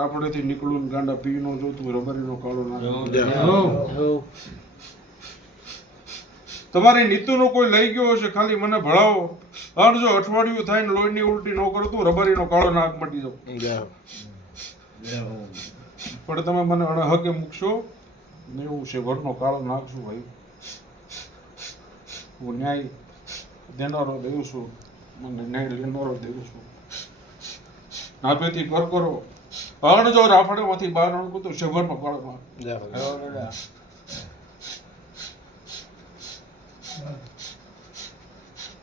આપણેથી નીકળું ગાંડા પી નો જોતું રબારીનો કાળો ના. તમારી નીતુનો કોઈ લઈ ગયો હશે? ખાલી મને ભળાવો અડધો અઠવાડિયું થાય ને લોહીની ઉલટી ન કરતું રબારીનો કાળો નાક મટી જાવ પણ તમે મને અણહકે મૂકશો? ને એવું છે ઘરનો કાળો નાખશું ભાઈ? હું ન્યાય દેનારો દેવું છું. મને ન્યાય લેનારો દેવું છું. નાભેથી પર કરો. અણ જો રાફડેમાંથી બહાર અણકું તો શેભરનો કાળો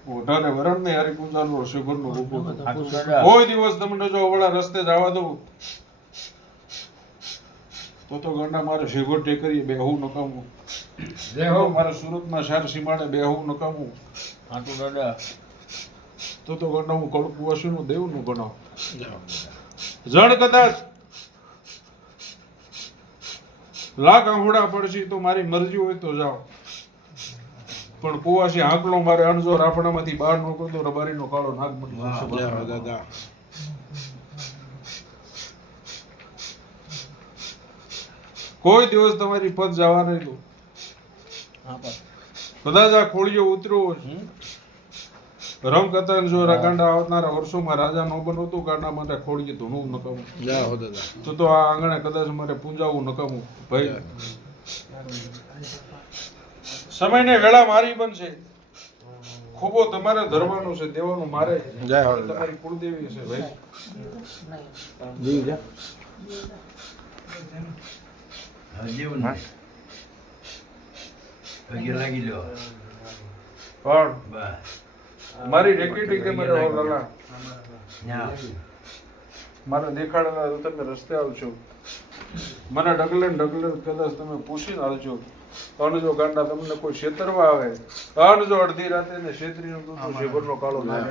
મોઢાને વરણ ને હારી પૂંજાનો શેભરનો રૂપો કોઈ દિવસ તમને જો અવળા રસ્તે જવા દઉં તો તો ગણના મારે શેભર ટેકરીએ બેહું નકામું. દેહો મારે સુરતના શાર સીમાડે બેહું નકામું. તો તો ગણના હું કડકું વાસીનું દેવનું ગણાવ જણ કદાચ લાખ આંગોડા પડશે તો મારી મરજી હોય તો જાઓ. પણ કુવાસી આંકલો મારે અણજો રાફડામાંથી બહાર નો કરતો રબારીનો કાળો નાગ દાદા કોઈ દિવસ તમારી પદ જવા નહીં દો. કદાચ આ ખોળીઓ ઉતર્યો રમ કથા જો ગાંડા આવનારા વર્ષોમાં રાજા નો બનો તો ગાંડા માટે ખોળીએ ધૂણું નકામું. જય હો દાદા. તો તો આ આંગણે કદાચ મારે પૂંજાવું નકામું. ભાઈ સમયને વેળા મારી બનશે. ખૂબો તમારે ધરવાનું છે દેવાનું મારે જય હો તમારી કુળદેવી છે ભાઈ. જય. લાગી લો પણ બસ મારી રેકી કે મને ઓલાલા મારે દેખાડેલા તો તમે રસ્તે આવશો મને ડગલે ડગલે કદાચ તમે પૂછીને આવજો. અને જો ગાંડા તમને કોઈ છેતરવા આવે અને જો અડધી રાતે ને છેતરીનો દૂધ શેભરનો કાળો ના